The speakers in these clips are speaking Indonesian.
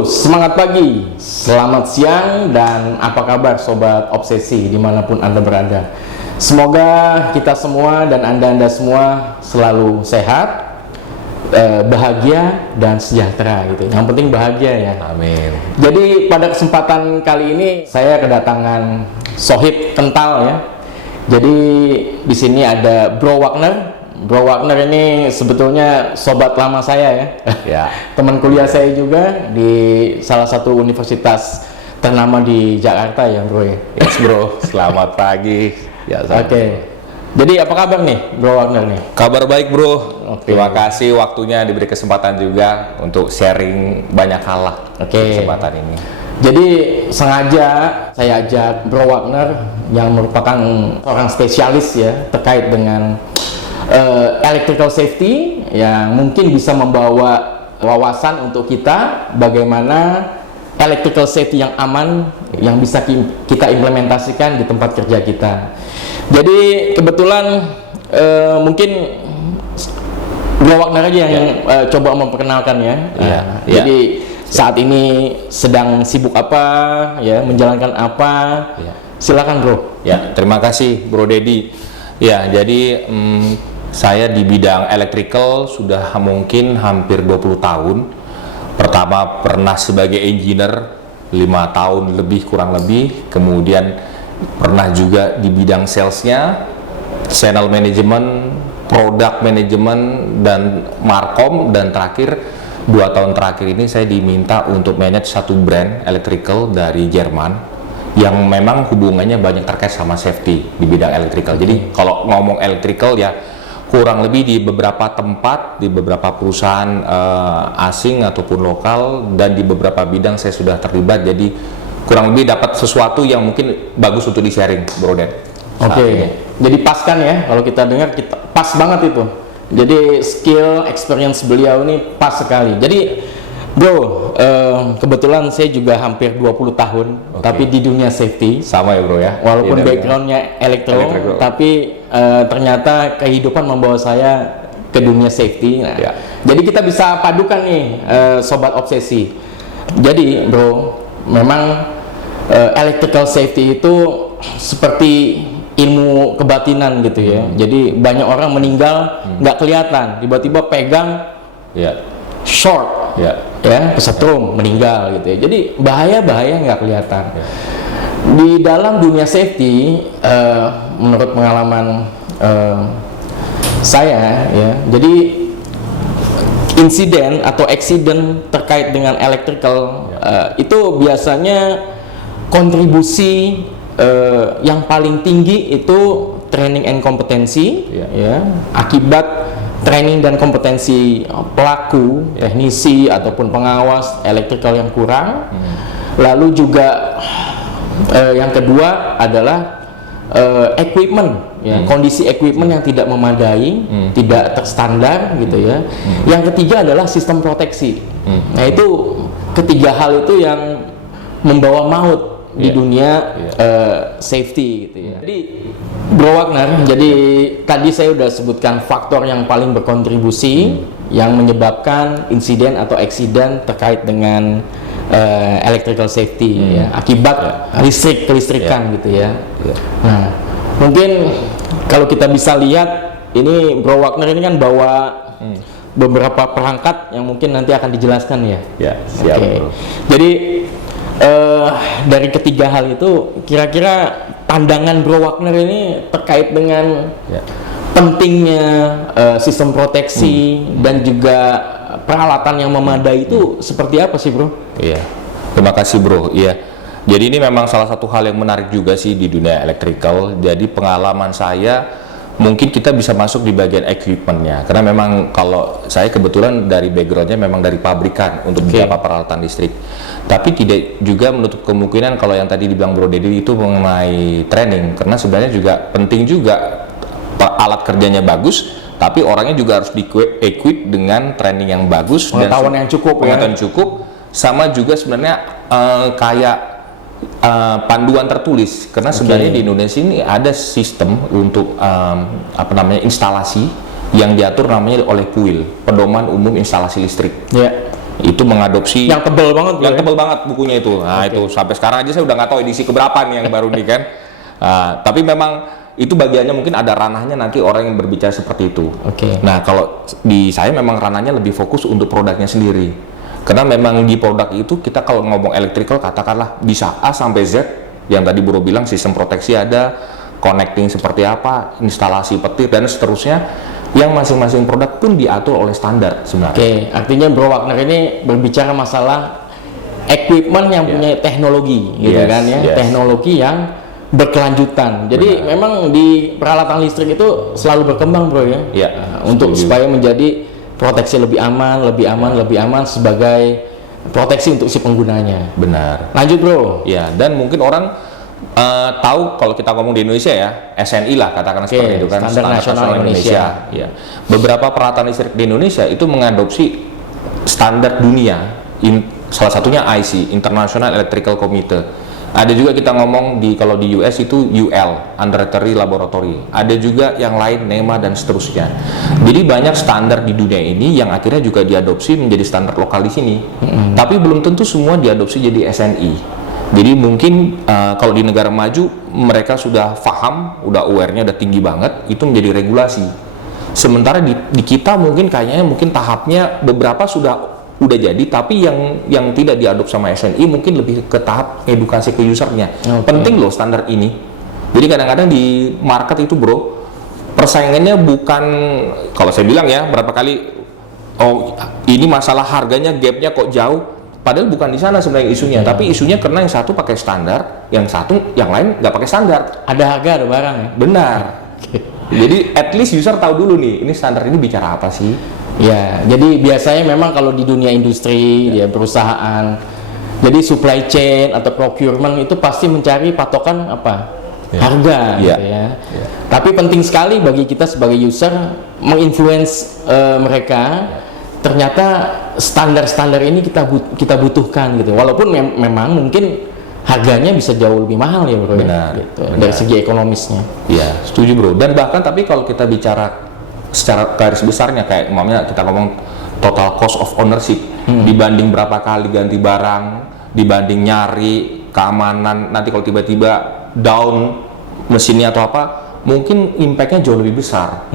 Halo, semangat pagi, selamat siang, dan apa kabar Sobat Obsesi dimanapun Anda berada. Semoga kita semua dan Anda semua selalu sehat, bahagia, dan sejahtera gitu. Yang penting bahagia ya. Amin. Jadi pada kesempatan kali ini saya kedatangan sohib kental ya. Jadi di sini ada Bro Wagner. Bro Wagner ini sebetulnya sobat lama saya ya. Ya. Teman kuliah saya juga di salah satu universitas ternama di Jakarta ya Bro ya. Yes bro, selamat pagi. Ya, Oke. Jadi apa kabar nih Bro Wagner nih? Kabar baik bro. Oke. Terima kasih waktunya diberi kesempatan juga untuk sharing banyak hal lah. Oke. Di kesempatan ini. Jadi sengaja saya ajak Bro Wagner yang merupakan orang spesialis ya terkait dengan electrical safety yang mungkin bisa membawa wawasan untuk kita bagaimana electrical safety yang aman yang bisa kita implementasikan di tempat kerja kita. Jadi kebetulan mungkin Bro Wagner aja yang coba memperkenalkan ya. Jadi saat ini sedang sibuk apa ya, menjalankan apa? Silakan Bro. Ya, terima kasih Bro Dedi. Ya, jadi saya di bidang electrical sudah mungkin hampir 20 tahun. Pertama pernah sebagai engineer 5 tahun lebih kurang lebih. Kemudian pernah juga di bidang salesnya, channel management, product management, dan markom. Dan terakhir 2 tahun terakhir ini saya diminta untuk manage satu brand electrical dari Jerman yang memang hubungannya banyak terkait sama safety di bidang electrical. Jadi kalau ngomong electrical ya kurang lebih di beberapa tempat, di beberapa perusahaan asing ataupun lokal, dan di beberapa bidang saya sudah terlibat. Jadi kurang lebih dapat sesuatu yang mungkin bagus untuk di-sharing, Bro Den. Oke. Jadi pas kan ya, kalau kita dengar kita pas banget itu. Jadi skill, experience beliau ini pas sekali. Jadi Bro, kebetulan saya juga hampir 20 tahun, tapi di dunia safety. Sama ya Bro ya. Walaupun ya, backgroundnya elektro, tapi ternyata kehidupan membawa saya ke dunia safety. Nah, jadi kita bisa padukan nih, Sobat Obsesi. Jadi Bro, memang electrical safety itu seperti ilmu kebatinan gitu ya. Jadi banyak orang meninggal nggak kelihatan, tiba-tiba pegang short, kesetrum, meninggal gitu ya. Jadi bahaya nggak kelihatan. Di dalam dunia safety, menurut pengalaman saya ya, jadi insiden atau accident terkait dengan electrical itu biasanya kontribusi yang paling tinggi itu training and kompetensi ya, akibat training dan kompetensi pelaku, teknisi ataupun pengawas electrical yang kurang. Lalu juga yang kedua adalah equipment ya, kondisi equipment yang tidak memadai, tidak terstandar gitu ya. Yang ketiga adalah sistem proteksi. Nah, itu ketiga hal itu yang membawa maut di dunia safety gitu ya. Jadi Bro Wagner, jadi tadi saya udah sebutkan faktor yang paling berkontribusi yang menyebabkan insiden atau accident terkait dengan electrical safety ya, akibat kelistrikan gitu ya. Nah, mungkin kalau kita bisa lihat ini Bro Wagner ini kan bawa beberapa perangkat yang mungkin nanti akan dijelaskan ya. Siap. Bro. Jadi dari ketiga hal itu kira-kira pandangan Bro Wagner ini terkait dengan pentingnya sistem proteksi dan juga peralatan yang memadai itu seperti apa sih Bro? Iya, terima kasih Bro. Iya, jadi ini memang salah satu hal yang menarik juga sih di dunia electrical. Jadi pengalaman saya mungkin kita bisa masuk di bagian equipmentnya, karena memang kalau saya kebetulan dari backgroundnya memang dari pabrikan untuk beberapa peralatan listrik, tapi tidak juga menutup kemungkinan kalau yang tadi dibilang Bro Dedi itu mengenai training, karena sebenarnya juga penting juga alat kerjanya bagus, tapi orangnya juga harus di-equip dengan training yang bagus, pengetahuan yang cukup ya. Cukup, sama juga sebenarnya kayak panduan tertulis, karena sebenarnya di Indonesia ini ada sistem untuk instalasi yang diatur namanya oleh PUIL, Pedoman Umum Instalasi Listrik. itu mengadopsi yang tebel banget bro, yang tebel banget bukunya itu. Nah, itu sampai sekarang aja saya udah nggak tahu edisi keberapa nih yang baru nih kan. Tapi memang itu bagiannya mungkin ada ranahnya nanti orang yang berbicara seperti itu. Nah, kalau di saya memang ranahnya lebih fokus untuk produknya sendiri. Karena memang di produk itu kita kalau ngomong electrical katakanlah bisa A sampai Z, yang tadi Bro bilang sistem proteksi ada, connecting seperti apa, instalasi petir dan seterusnya, yang masing-masing produk pun diatur oleh standar sebenarnya. Artinya Bro Wagner ini berbicara masalah equipment yang punya teknologi gitu kan ya, teknologi yang berkelanjutan. Jadi memang di peralatan listrik itu selalu berkembang Bro ya. Untuk supaya menjadi proteksi lebih aman, lebih aman sebagai proteksi untuk si penggunanya. Benar. Lanjut Bro. Ya, dan mungkin orang tahu kalau kita ngomong di Indonesia ya, SNI lah katakan seperti itu kan, Standar Nasional Indonesia. Ya. Beberapa peralatan listrik di Indonesia itu mengadopsi standar dunia, salah satunya IC, International Electrical Committee. Ada juga kita ngomong kalau di US itu UL, Undertary Laboratory. Ada juga yang lain NEMA dan seterusnya. Jadi banyak standar di dunia ini yang akhirnya juga diadopsi menjadi standar lokal di sini. Tapi belum tentu semua diadopsi jadi SNI. Jadi mungkin kalau di negara maju mereka sudah paham, udah aware-nya udah tinggi banget, itu menjadi regulasi. Sementara di kita mungkin kayaknya tahapnya beberapa udah jadi, tapi yang tidak diadopsi sama SNI mungkin lebih ke tahap edukasi ke usernya. Penting loh standar ini. Jadi kadang-kadang di market itu Bro, persaingannya bukan, kalau saya bilang ya berapa kali, oh ini masalah harganya gapnya kok jauh, padahal bukan di sana sebenarnya isunya. Tapi isunya karena yang satu pakai standar, yang lain nggak pakai standar. Ada harga, ada barang ya? Benar. Jadi at least user tahu dulu nih, ini standar ini bicara apa sih? Ya, jadi biasanya memang kalau di dunia industri, perusahaan, jadi supply chain atau procurement itu pasti mencari patokan apa? Harga, gitu ya. Tapi penting sekali bagi kita sebagai user menginfluence mereka. Ternyata standar-standar ini kita butuhkan gitu. Walaupun memang mungkin harganya bisa jauh lebih mahal ya Bro. Benar, gitu, dari segi ekonomisnya. Iya, setuju Bro. Dan bahkan tapi kalau kita bicara secara garis besarnya kayak umpamanya kita ngomong total cost of ownership, dibanding berapa kali ganti barang, dibanding nyari keamanan, nanti kalau tiba-tiba down mesinnya atau apa, mungkin impactnya jauh lebih besar,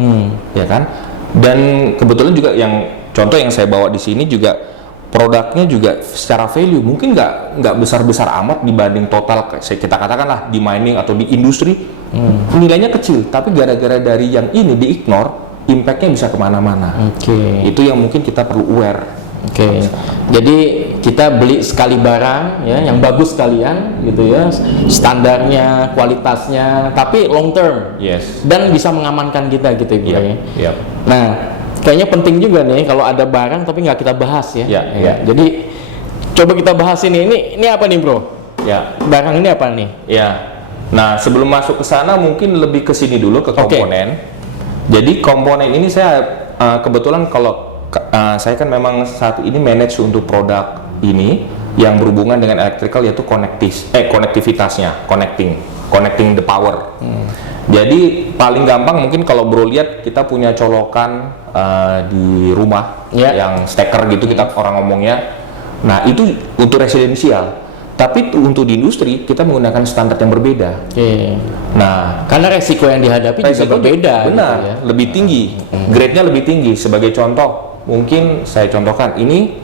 ya kan? Dan kebetulan juga yang contoh yang saya bawa di sini juga produknya juga secara value mungkin nggak besar-besar amat dibanding total kita katakanlah di mining atau di industri, nilainya kecil, tapi gara-gara dari yang ini di-ignore, impactnya bisa kemana-mana. Itu yang mungkin kita perlu aware. Jadi kita beli sekali barang ya yang bagus sekalian gitu ya, standarnya, kualitasnya, tapi long term. Dan bisa mengamankan kita gitu ya. Nah, kayaknya penting juga nih kalau ada barang tapi nggak kita bahas ya. Jadi coba kita bahas ini apa nih Bro? Barang ini apa nih? Nah, sebelum masuk ke sana mungkin lebih ke sini dulu ke komponen. Jadi komponen ini saya kebetulan kalau saya kan memang saat ini manage untuk produk ini yang berhubungan dengan electrical yaitu konektivitasnya, connecting the power. Jadi paling gampang mungkin kalau Bro lihat kita punya colokan di rumah yang steker gitu kita orang ngomongnya. Nah, itu untuk residensial. Tapi untuk di industri kita menggunakan standar yang berbeda. Nah, karena resiko yang dihadapi juga berbeda. Benar, gitu ya. lebih tinggi, grade-nya lebih tinggi. Sebagai contoh, mungkin saya contohkan ini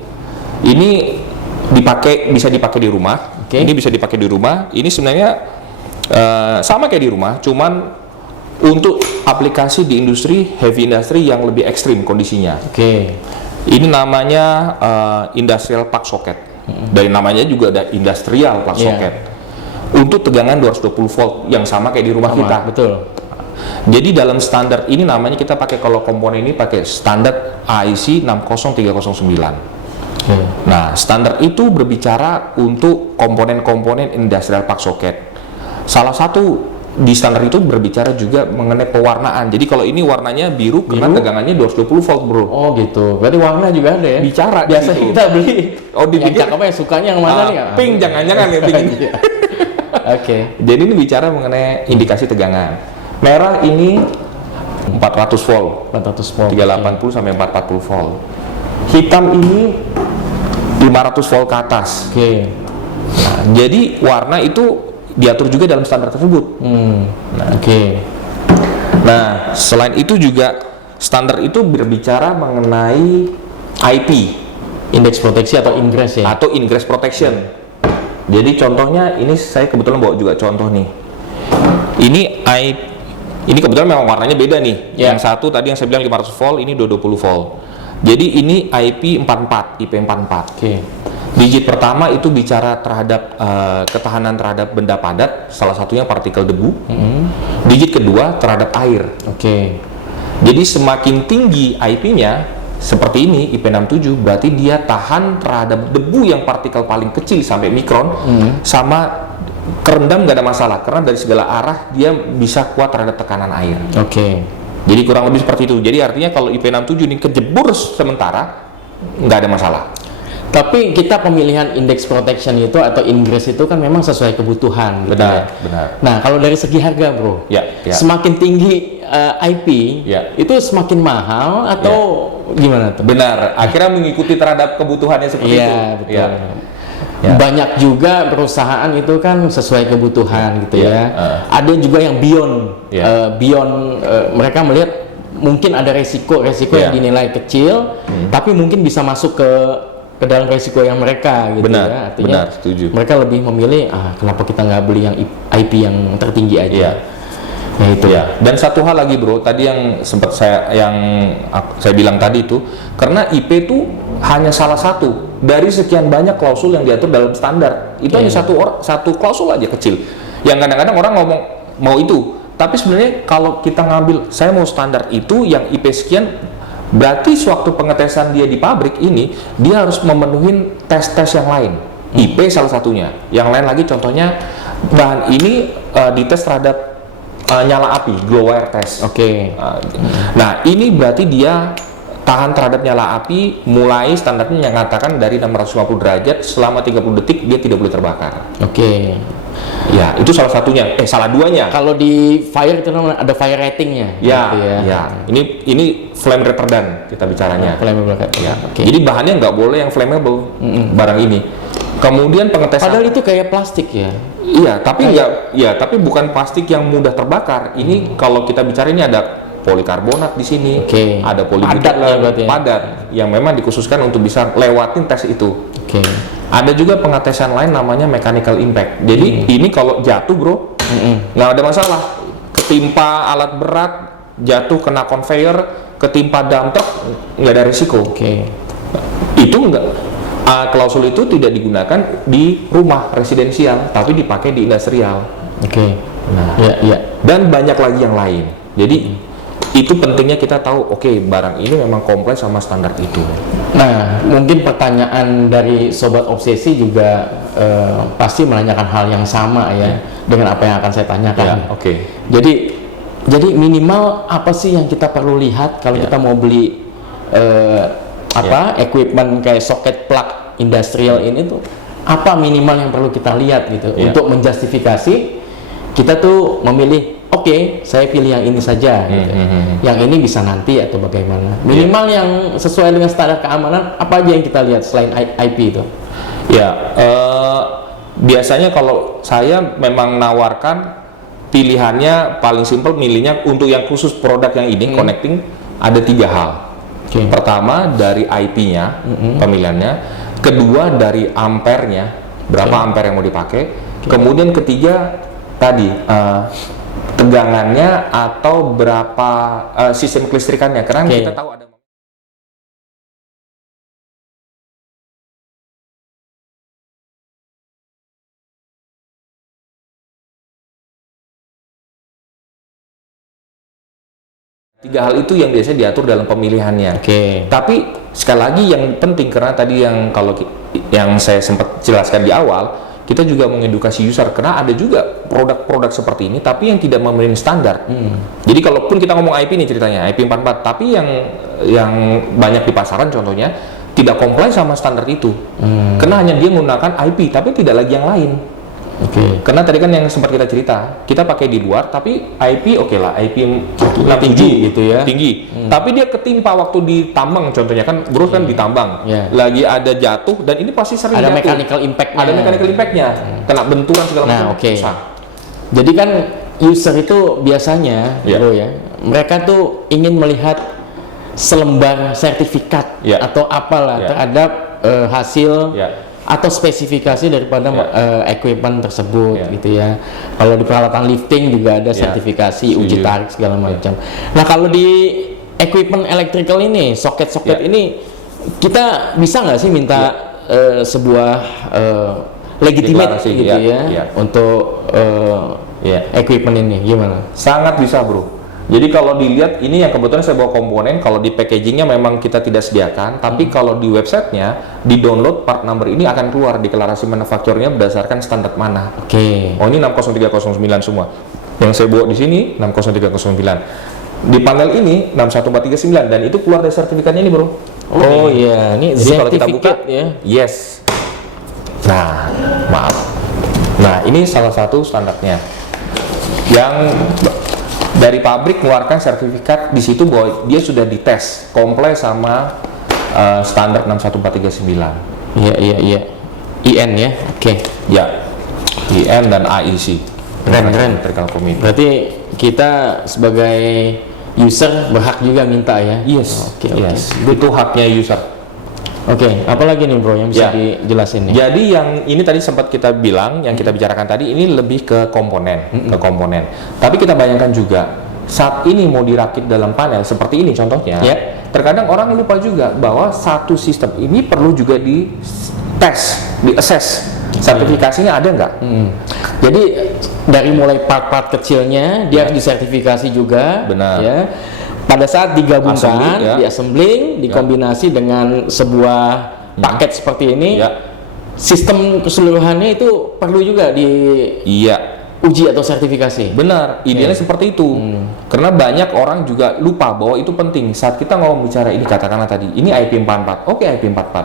bisa dipakai di rumah. Ini bisa dipakai di rumah. Ini sebenarnya sama kayak di rumah, cuman untuk aplikasi di industri, heavy industry yang lebih ekstrim kondisinya. Ini namanya industrial plug socket. Dari namanya juga ada industrial plug socket. Untuk tegangan 220 volt yang sama kayak di rumah kita. Betul. Jadi dalam standar ini namanya kita pakai kalau komponen ini pakai standar AIC 60309. Nah, standar itu berbicara untuk komponen-komponen industrial plug socket. Salah satu di standar itu berbicara juga mengenai pewarnaan. Jadi kalau ini warnanya biru karena tegangannya 220 volt Bro. Oh gitu. Berarti warna juga ada ya? Bicara. Biasa kita beli. Yang cakep apa ya? Sukanya yang mana nih? Pink jangan-jangan ya pink. Jadi ini bicara mengenai indikasi tegangan. Merah ini 400 volt. 380 sampai 440 volt. Hitam ini 500 volt ke atas. Oke. Nah, jadi warna itu diatur juga dalam standar tersebut. Oke. Nah, selain itu juga standar itu berbicara mengenai IP, Indeks proteksi atau ingress ya. atau ingress protection. Jadi contohnya ini saya kebetulan bawa juga contoh nih. Ini kebetulan memang warnanya beda nih. Ya. Yang satu tadi yang saya bilang 500 volt, ini 220 volt. Jadi ini IP44. Oke. Digit pertama itu bicara terhadap ketahanan terhadap benda padat, salah satunya partikel debu. Digit kedua terhadap air. Oke. Jadi semakin tinggi IP-nya seperti ini IP67, berarti dia tahan terhadap debu yang partikel paling kecil sampai mikron, sama kerendam nggak ada masalah karena dari segala arah dia bisa kuat terhadap tekanan air. Oke. Jadi kurang lebih seperti itu. Jadi artinya kalau IP67 ini kejebur sementara nggak ada masalah. Tapi kita pemilihan indeks protection itu atau ingress itu kan memang sesuai kebutuhan gitu ya. Benar. Nah, kalau dari segi harga, Bro. Ya. Semakin tinggi IP, Ya. itu semakin mahal atau gimana tuh? Benar. Akhirnya mengikuti terhadap kebutuhannya seperti itu. Iya, betul. Ya. Ya. Banyak juga perusahaan itu kan sesuai kebutuhan gitu Ya. ya. Ada juga yang beyond, Ya. Mereka melihat mungkin ada resiko Ya. yang dinilai kecil, tapi mungkin bisa masuk ke dalam resiko yang mereka gitu Benar, ya. Artinya benar, setuju. mereka lebih memilih kenapa kita nggak beli yang IP yang tertinggi aja. Iya. Nah itu Ya. Dan satu hal lagi, Bro, tadi yang sempat saya bilang tadi itu, karena IP itu hanya salah satu dari sekian banyak klausul yang diatur dalam standar. Itu hanya satu klausul aja kecil. Yang kadang-kadang orang ngomong mau itu, tapi sebenarnya kalau kita ngambil saya mau standar itu yang IP sekian, berarti sewaktu pengetesan dia di pabrik ini dia harus memenuhi tes-tes yang lain. IP salah satunya. Yang lain lagi contohnya bahan ini dites terhadap nyala api, glow wire test. Oke. Nah, ini berarti dia tahan terhadap nyala api, mulai standarnya yang mengatakan dari 650 derajat selama 30 detik dia tidak boleh terbakar. Oke. Ya, itu salah satunya. Salah duanya. Kalau di fire itu namanya ada fire ratingnya. Ya, gitu ya. Ini flame retardant kita bicaranya. Flammable. Ya. Oke. Jadi bahannya nggak boleh yang flammable barang ini. Kemudian pengetesan. Padahal itu kayak plastik ya. Iya, tapi tapi bukan plastik yang mudah terbakar. Ini kalau kita bicara ini ada polikarbonat di sini, Oke. ada Padat ya polybutylene berarti ya. padat yang memang dikhususkan untuk bisa lewatin tes itu. Oke. Ada juga pengetesan lain namanya mechanical impact. Jadi ini kalau jatuh, Bro, nggak ada masalah. Ketimpa alat berat, jatuh kena conveyor, ketimpa dump truck, nggak ada risiko. Oke. Itu enggak. Klausul itu tidak digunakan di rumah residensial, tapi dipakai di industrial. Oke. Nah, Ya. dan banyak lagi yang lain. Jadi itu pentingnya kita tahu, oke, barang ini memang komplain sama standar itu. Nah, mungkin pertanyaan dari sobat obsesi juga pasti menanyakan hal yang sama ya dengan apa yang akan saya tanyakan. Ya, oke. Jadi minimal apa sih yang kita perlu lihat kalau kita mau beli equipment kayak soket plug industrial ini tuh, apa minimal yang perlu kita lihat gitu untuk menjustifikasi kita tuh memilih, oke, saya pilih yang ini saja gitu. Yang ini bisa nanti atau bagaimana. Minimal yang sesuai dengan standar keamanan apa aja yang kita lihat selain IP itu? Ya, biasanya kalau saya memang nawarkan pilihannya paling simpel, milihnya untuk yang khusus produk yang ini connecting ada 3 hal. Pertama dari IP-nya, pemilihannya. Kedua dari ampernya, berapa ampere yang mau dipakai. Kemudian ketiga tadi tegangannya atau berapa sistem kelistrikannya, karena kita tahu ada tiga hal itu yang biasanya diatur dalam pemilihannya. Tapi sekali lagi yang penting, karena tadi yang yang saya sempat jelaskan di awal, kita juga mengedukasi user, karena ada juga produk-produk seperti ini tapi yang tidak memenuhi standar. Jadi kalaupun kita ngomong IP nih ceritanya, IP44, tapi yang banyak di pasaran contohnya tidak comply sama standar itu. Karena hanya dia menggunakan IP tapi tidak lagi yang lain. Oke. Karena tadi kan yang sempat kita cerita, kita pakai di luar, tapi IP oke lah, IP tinggi gitu ya. Tinggi. Tapi dia ketimpa waktu ditambang, contohnya kan, bro kan ditambang, lagi ada jatuh dan ini pasti sering ada jatuh. mechanical impact-nya. Ada mechanical impact-nya, kena benturan segala macam. Susah. Jadi kan user itu biasanya, bro ya, mereka tuh ingin melihat selembar sertifikat atau apalah terhadap hasil atau spesifikasi daripada equipment tersebut gitu ya. Kalau di peralatan lifting juga ada sertifikasi, uji tarik segala macam. Nah kalau di equipment electrical ini, soket-soket ini, kita bisa nggak sih minta sebuah legitimate gitu untuk equipment ini, gimana? Sangat bisa, bro. Jadi kalau dilihat ini yang kebetulan saya bawa komponen, kalau di packagingnya memang kita tidak sediakan, tapi kalau di websitenya di download part number ini akan keluar deklarasi manufakturnya berdasarkan standar mana. Oh ini 60309 semua. Yang saya bawa di sini 60309. Di panel ini 61439 dan itu keluar dari sertifikatnya ini, bro. Ini jadi kalau kita buka yes. Nah, maaf. Nah, ini salah satu standarnya. Yang dari pabrik mengeluarkan sertifikat di situ bahwa dia sudah dites komple sama standar 61439. Iya. IN ya. Ya. IN dan AEC. Keren. Berarti kita sebagai user berhak juga minta ya. Yes. Itu haknya user. Apalagi nih bro yang bisa dijelasin nih? Jadi yang ini tadi sempat kita bilang, yang kita bicarakan tadi ini lebih ke komponen, Tapi kita bayangkan juga saat ini mau dirakit dalam panel seperti ini contohnya. Terkadang orang lupa juga bahwa satu sistem ini perlu juga di tes, di assess. Sertifikasinya ada nggak? Jadi dari mulai part-part kecilnya dia harus disertifikasi juga. Benar. Ya. Pada saat digabungkan, di-assembling, dikombinasi dengan sebuah paket seperti ini, sistem keseluruhannya itu perlu juga uji atau sertifikasi. Benar, idealnya seperti itu. Karena banyak orang juga lupa bahwa itu penting. Saat kita ngomong bicara ini, katakanlah tadi, ini IP44, IP44.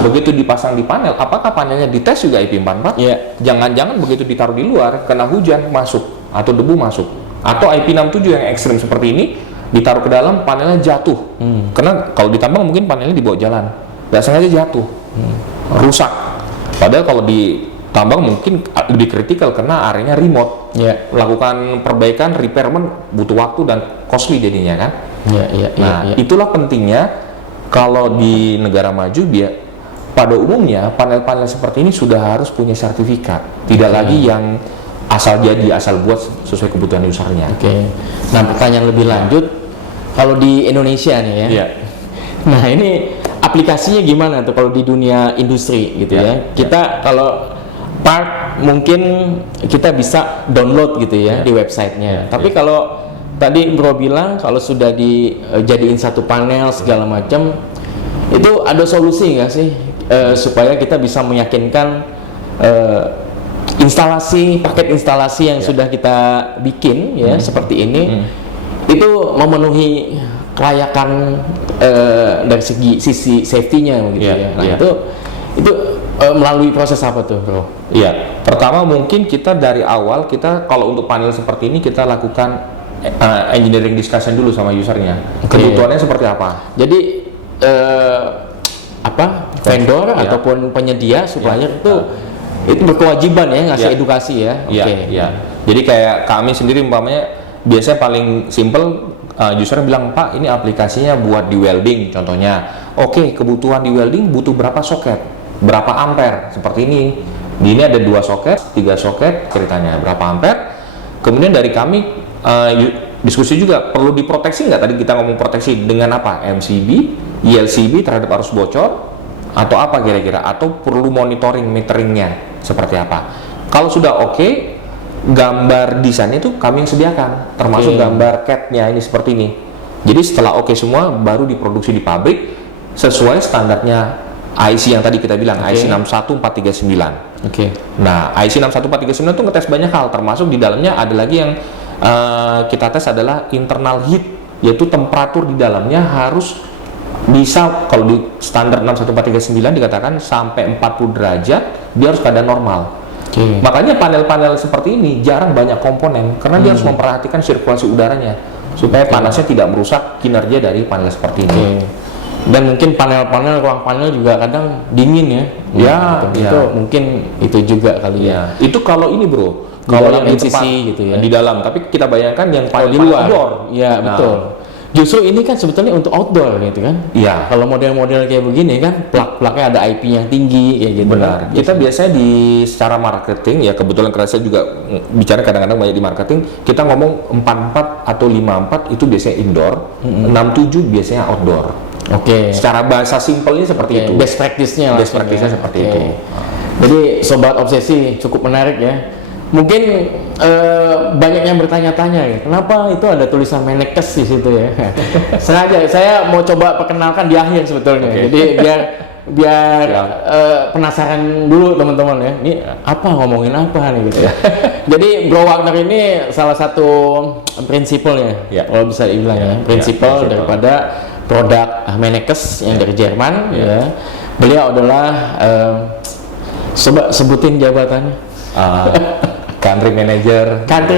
Begitu dipasang di panel, apakah panelnya dites juga IP44? Jangan-jangan begitu ditaruh di luar, kena hujan masuk, atau debu masuk. Atau IP67 yang ekstrim seperti ini, ditaruh ke dalam, panelnya jatuh. Karena kalau ditambang mungkin panelnya dibawa jalan, nggak sengaja jatuh, rusak. Padahal kalau ditambang mungkin lebih kritikal karena areanya remote. Lakukan perbaikan, repairment butuh waktu dan costly jadinya kan. Itulah pentingnya kalau di negara maju pada umumnya panel-panel seperti ini sudah harus punya sertifikat, tidak lagi yang asal jadi, asal buat sesuai kebutuhan usernya. Nah pertanyaan lebih lanjut, kalau di Indonesia nih ya, nah ini aplikasinya gimana tuh kalau di dunia industri gitu Kita kalau part mungkin kita bisa download gitu di websitenya. Tapi kalau tadi bro bilang kalau sudah dijadiin satu panel segala macam, itu ada solusi nggak sih supaya kita bisa meyakinkan paket instalasi yang sudah kita bikin seperti ini itu memenuhi kelayakan dari sisi safety-nya gitu itu melalui proses apa tuh bro? Pertama mungkin kita dari awal kalau untuk panel seperti ini kita lakukan engineering discussion dulu sama usernya. Kebutuhannya seperti apa? Jadi vendor ataupun penyedia supplier itu berkewajiban ngasih edukasi Jadi kayak kami sendiri umpamanya biasanya paling simple, user bilang, Pak ini aplikasinya buat di welding contohnya. Kebutuhan di welding butuh berapa soket, berapa ampere, seperti ini. Di ini ada 2 soket, 3 soket, ceritanya berapa ampere. Kemudian dari kami diskusi juga perlu diproteksi nggak, tadi kita ngomong proteksi dengan apa, MCB, ILCB terhadap arus bocor atau apa kira-kira, atau perlu monitoring meteringnya seperti apa. Kalau sudah gambar desainnya itu kami yang sediakan, termasuk gambar CAD-nya ini seperti ini. Jadi setelah semua baru diproduksi di pabrik sesuai standarnya IC yang tadi kita bilang, IC 61439. Nah, IC 61439 itu ngetes banyak hal, termasuk di dalamnya ada lagi yang kita tes adalah internal heat, yaitu temperatur di dalamnya harus bisa, kalau di standar 61439 dikatakan sampai 40 derajat dia harus keadaan normal. Makanya panel-panel seperti ini jarang banyak komponen karena dia harus memperhatikan sirkulasi udaranya supaya panasnya tidak merusak kinerja dari panel seperti ini. Dan mungkin panel-panel, ruang panel juga kadang dingin ya. Itu mungkin itu juga kali ya. Itu kalau ini bro, Kalau yang yang di tempat, MCC gitu ya. di dalam. Tapi kita bayangkan yang Kalau di paling luar. outdoor. Iya, betul. Justru ini kan sebetulnya untuk outdoor gitu kan. Iya. Kalau model-model kayak begini kan plak-plaknya ada IP yang tinggi kayak gitu. Benar. Kita biasanya di secara marketing ya, kebetulan karena saya juga bicara kadang-kadang banyak di marketing, kita ngomong 44 atau 54 itu biasanya indoor, 67 biasanya outdoor. Secara bahasa simpelnya seperti itu. Best practice-nya lah. Best practice-nya seperti itu. Jadi sobat obsesi cukup menarik ya. Mungkin banyak yang bertanya-tanya ya, kenapa itu ada tulisan Mennekes di situ ya? Sengaja saya mau coba perkenalkan di akhir sebetulnya. Jadi biar penasaran dulu teman-teman ya. Ini apa, ngomongin apa nih gitu ya. Jadi Bro Wagner ini salah satu prinsipal ya, kalau bisa dibilang ya, prinsipal daripada produk Mennekes yang dari Jerman ya. Beliau adalah coba sebutin jabatannya. Country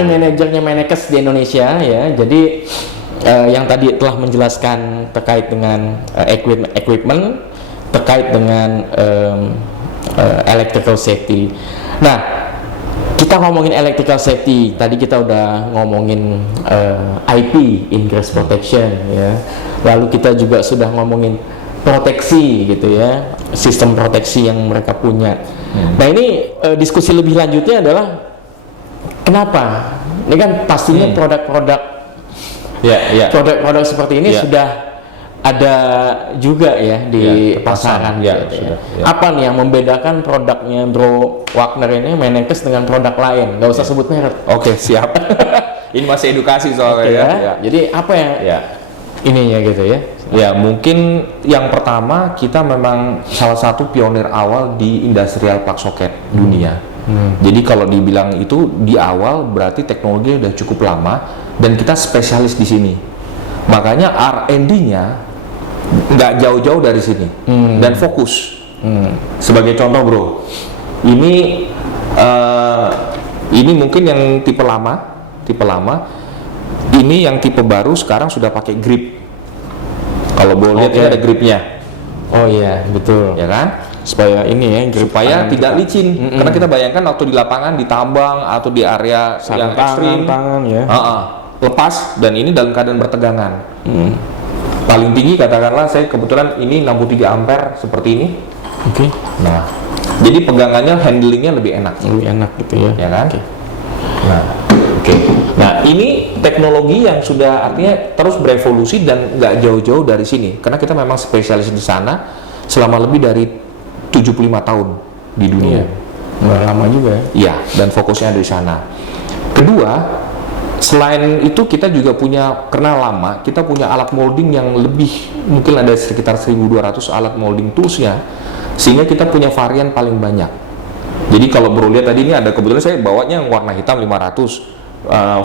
manajernya Mennekes di Indonesia ya. Jadi yang tadi telah menjelaskan terkait dengan equipment, terkait dengan electrical safety. Nah, kita ngomongin electrical safety, tadi kita udah ngomongin IP, ingress protection ya. Lalu kita juga sudah ngomongin proteksi gitu ya, sistem proteksi yang mereka punya. Nah ini diskusi lebih lanjutnya adalah kenapa? Ini kan pastinya produk-produk seperti ini sudah ada juga ya di pasaran. Apa nih yang membedakan produknya Bro Wagner ini Mennekes dengan produk lain? Gak usah sebut merek. Oke, siap. Ini masih edukasi soalnya Jadi apa yang ininya gitu ya? Ya, mungkin yang pertama kita memang salah satu pionir awal di industrial plug socket dunia. Jadi kalau dibilang itu di awal berarti teknologinya udah cukup lama dan kita spesialis di sini. Makanya R&D-nya nggak jauh-jauh dari sini dan fokus. Sebagai contoh bro, ini mungkin yang tipe lama. Ini yang tipe baru sekarang sudah pakai grip. Kalau boleh lihat ini ada gripnya. Oh iya, betul. Ya kan? Supaya ini ya, supaya tidak licin. Karena kita bayangkan waktu di lapangan, di tambang atau di area yang ekstrim, lepas dan ini dalam keadaan bertegangan. Paling tinggi katakanlah saya kebetulan ini 63 ampere seperti ini. Nah, jadi pegangannya, handlingnya lebih enak. Lebih enak gitu ya. Ya kan? Nah, ini teknologi yang sudah artinya terus berevolusi dan nggak jauh-jauh dari sini. Karena kita memang spesialis di sana selama lebih dari 75 tahun di dunia. Nggak lama juga ya? Iya, dan fokusnya ada di sana. Kedua, selain itu kita juga punya, karena lama, kita punya alat molding yang lebih, mungkin ada sekitar 1200 alat molding toolsnya, sehingga kita punya varian paling banyak. Jadi kalau bro lihat tadi ini ada, kebetulan saya bawanya yang warna hitam 500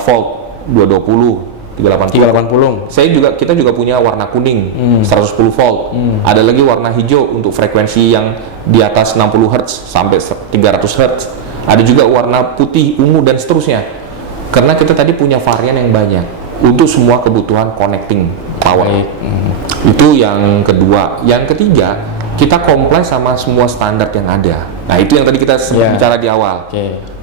volt 220 380. Kita juga punya warna kuning 110 volt. Ada lagi warna hijau untuk frekuensi yang di atas 60 Hz sampai 300 Hz. Ada juga warna putih, ungu dan seterusnya. Karena kita tadi punya varian yang banyak untuk semua kebutuhan connecting power. Itu yang kedua. Yang ketiga, kita comply sama semua standar yang ada. Nah, itu yang tadi kita bicara di awal.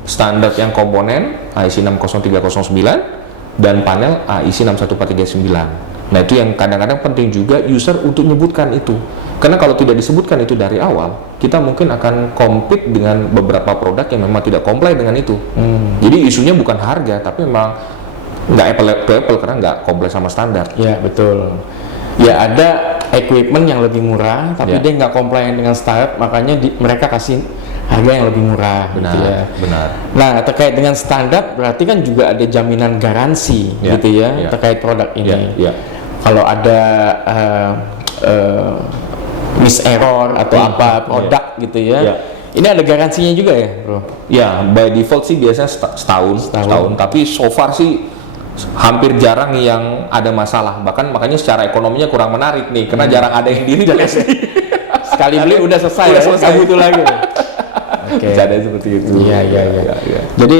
Standar yang komponen AIC 60309 dan panel AIC 61439. Nah, itu yang kadang-kadang penting juga user untuk menyebutkan itu. Karena kalau tidak disebutkan itu dari awal, kita mungkin akan compete dengan beberapa produk yang memang tidak comply dengan itu. Jadi isunya bukan harga, tapi memang nggak apple to apple karena nggak comply sama standar. Ya, betul. Ya, ada equipment yang lebih murah, tapi dia nggak comply dengan standar, makanya mereka kasih harga yang lebih murah. Benar, gitu ya. Benar. Nah, terkait dengan standar berarti kan juga ada jaminan garansi gitu ya, terkait produk ini. Kalau ada miss error atau apa produk gitu ya. Ini ada garansinya juga ya, bro? Ya, by default sih biasanya setahun. Tapi so far sih hampir jarang yang ada masalah. Bahkan makanya secara ekonominya kurang menarik nih, karena jarang ada yang diri. Sekali beli udah selesai. Nggak butuh lagi. Bercanda seperti itu. Iya. Jadi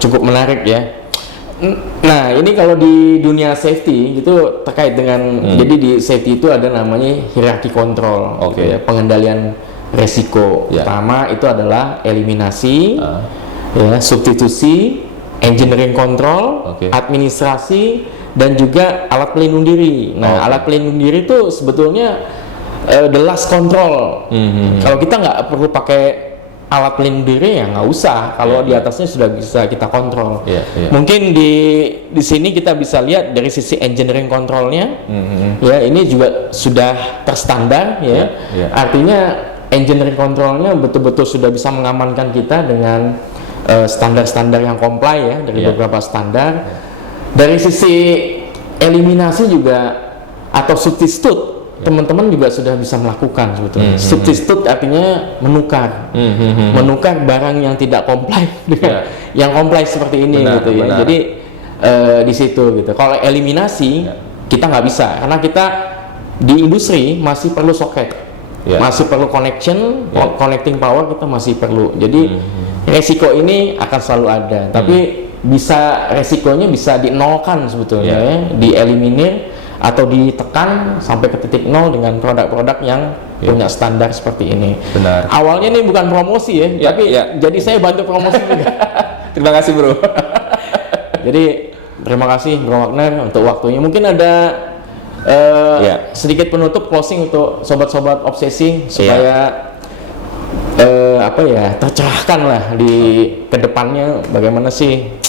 cukup menarik ya. Nah, ini kalau di dunia safety itu terkait dengan jadi di safety itu ada namanya hierarki kontrol, gitu ya, pengendalian resiko. Pertama itu adalah eliminasi, ya, substitusi, engineering control, administrasi, dan juga alat pelindung diri. Nah, alat pelindung diri itu sebetulnya the last control. Kalau kita nggak perlu pakai alat pelindung diri ya nggak usah. Kalau di atasnya sudah bisa kita kontrol. Mungkin di sini kita bisa lihat dari sisi engineering controlnya, ya ini juga sudah terstandar, ya. Artinya engineering controlnya betul-betul sudah bisa mengamankan kita dengan standar-standar yang comply ya dari beberapa standar. Dari sisi eliminasi juga atau substitute, teman-teman juga sudah bisa melakukan sebetulnya. Substitute artinya menukar, menukar barang yang tidak comply dengan yang comply seperti ini, gitu ya. Jadi di situ gitu. Kalau eliminasi kita nggak bisa karena kita di industri masih perlu soket, masih perlu connection, connecting power kita masih perlu. Jadi resiko ini akan selalu ada, tapi resikonya bisa dinolkan sebetulnya, ya, dieliminir atau ditekan sampai ke titik nol dengan produk-produk yang punya standar seperti ini. Benar. Awalnya ini bukan promosi ya, tapi jadi saya bantu promosi juga. Terima kasih bro. Jadi terima kasih Bro Wagner untuk waktunya. Mungkin ada sedikit penutup closing untuk sobat-sobat obsesi supaya tercerahkan lah di kedepannya bagaimana sih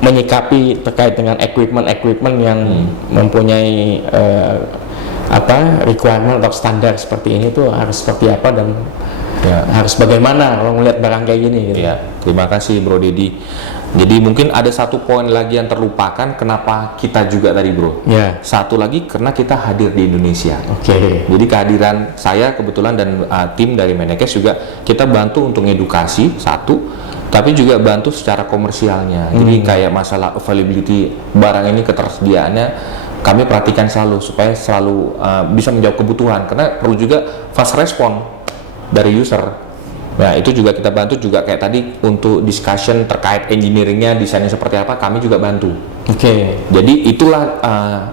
menyikapi terkait dengan equipment yang mempunyai requirement atau standar seperti ini tuh harus seperti apa dan harus bagaimana kalau melihat barang kayak gini gitu. Terima kasih Bro Dedi. Jadi mungkin ada satu poin lagi yang terlupakan kenapa kita juga tadi bro. Satu lagi karena kita hadir di Indonesia. Jadi kehadiran saya kebetulan dan tim dari Menekes juga kita bantu untuk edukasi satu, tapi juga bantu secara komersialnya. Jadi kayak masalah availability barang ini, ketersediaannya kami perhatikan selalu supaya selalu bisa menjawab kebutuhan, karena perlu juga fast respon dari user. Nah itu juga kita bantu juga kayak tadi untuk discussion terkait engineeringnya, desainnya seperti apa, kami juga bantu. Jadi itulah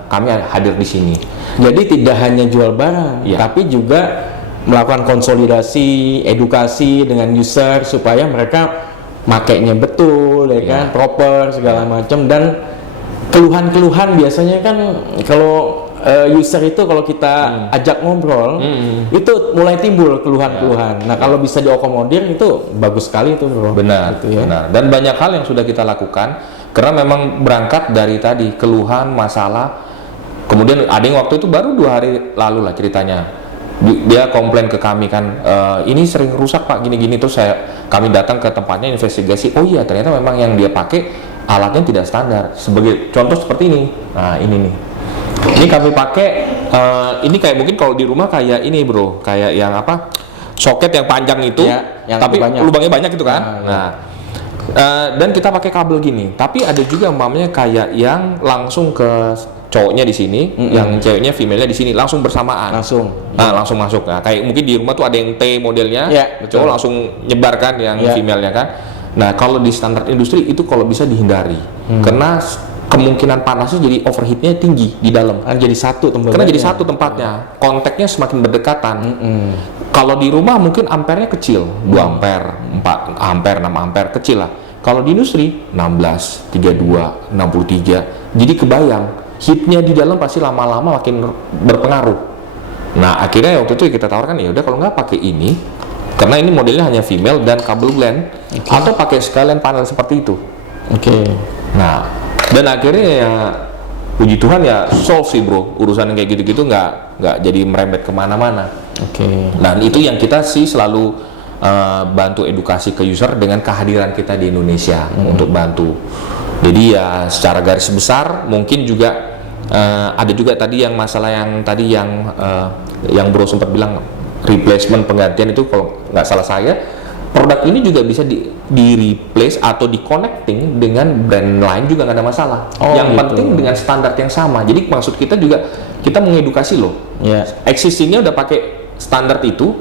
kami hadir di sini. Jadi tidak hanya jual barang, tapi juga melakukan konsolidasi, edukasi dengan user supaya mereka makainya betul, ya kan, proper segala macam. Dan keluhan-keluhan biasanya kan kalau user itu kalau kita ajak ngobrol itu mulai timbul keluhan-keluhan. Nah kalau bisa diokomodir itu bagus sekali itu bro. Benar, gitu ya. Benar. Dan banyak hal yang sudah kita lakukan karena memang berangkat dari tadi keluhan, masalah. Kemudian ada yang waktu itu baru 2 hari lalu lah ceritanya, dia komplain ke kami kan, ini sering rusak pak gini-gini. Terus kami datang ke tempatnya investigasi, oh iya ternyata memang yang dia pakai alatnya tidak standar. Sebagai contoh seperti ini, nah ini nih, ini kami pakai ini kayak mungkin kalau di rumah kayak ini bro, kayak yang apa, soket yang panjang itu, yang tapi lubangnya banyak gitu kan. Dan kita pakai kabel gini, tapi ada juga mamanya kayak yang langsung ke cowoknya di sini, yang ceweknya female-nya di sini langsung bersamaan. Langsung masuk. Nah, kayak mungkin di rumah tuh ada yang T modelnya, cowok langsung nyebarkan yang female-nya kan. Nah, kalau di standar industri itu kalau bisa dihindari. Karena kemungkinan panasnya jadi overheatnya tinggi di dalam. Jadi satu tempatnya. Karena jadi satu tempatnya. Kontaknya semakin berdekatan. Kalau di rumah mungkin ampernya kecil, 2 ampere, 4 ampere, 6 ampere, kecil lah. Kalau di industri 16, 32, 63. Jadi kebayang heatnya di dalam pasti lama-lama makin berpengaruh. Nah akhirnya waktu itu kita tawarkan, ya udah kalau nggak pakai ini, karena ini modelnya hanya female dan kabel blend, atau pakai sekalian panel seperti itu. Nah dan akhirnya ya puji Tuhan ya solve sih bro, urusan kayak gitu-gitu nggak jadi merembet kemana-mana. Dan itu yang kita sih selalu bantu edukasi ke user dengan kehadiran kita di Indonesia untuk bantu. Jadi ya secara garis besar mungkin juga ada juga tadi yang masalah yang tadi yang bro sempat bilang replacement, penggantian itu kalau nggak salah saya, produk ini juga bisa di replace atau di connecting dengan brand lain juga nggak ada masalah. Yang penting dengan standar yang sama. Jadi maksud kita juga kita mengedukasi loh. Existingnya udah pakai standar itu,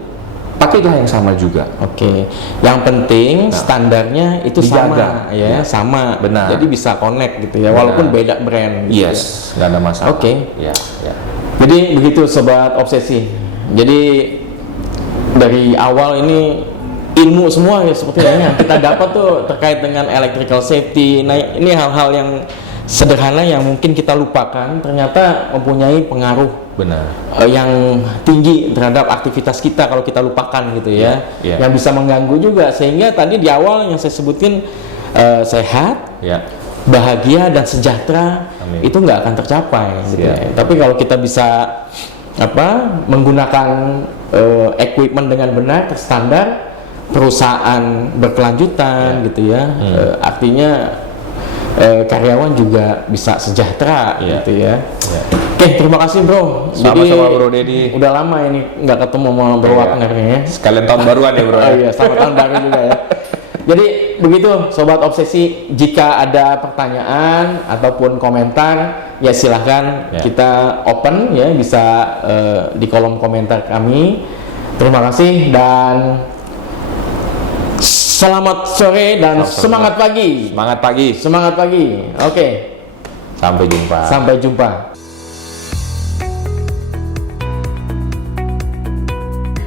pakailah yang sama juga. Oke. Yang penting standarnya itu dijaga. sama ya, sama. Benar. Jadi bisa connect gitu ya, Benar. walaupun beda brand gitu Yes, nggak ada masalah. Oke. Ya, ya. Jadi begitu sobat obsesi. Jadi dari awal ini ilmu semua ya sepertinya yang kita dapat tuh terkait dengan electrical safety. Nah, ini hal-hal yang sederhana yang mungkin kita lupakan ternyata mempunyai pengaruh Benar. yang tinggi terhadap aktivitas kita kalau kita lupakan gitu ya. Iya. Yang bisa mengganggu juga, sehingga tadi di awal yang saya sebutin sehat, Ya. bahagia dan sejahtera. Amin. Itu nggak akan tercapai gitu Siap. ya. Tapi kalau kita bisa menggunakan equipment dengan benar, terstandar, perusahaan berkelanjutan gitu ya, artinya karyawan juga bisa sejahtera gitu ya. Oke, terima kasih bro. Sama-sama Bro Dedi. Udah lama ini nggak ketemu sama Bro Wagner ya. Sekalian tahun baruan ya Bro. Oh iya, selamat tahun baru juga ya. Jadi begitu sobat obsesi, jika ada pertanyaan ataupun komentar ya silahkan kita open ya, bisa di kolom komentar kami. Terima kasih dan selamat sore dan semangat pagi. Semangat pagi. Semangat pagi. Oke. Sampai jumpa. Sampai jumpa.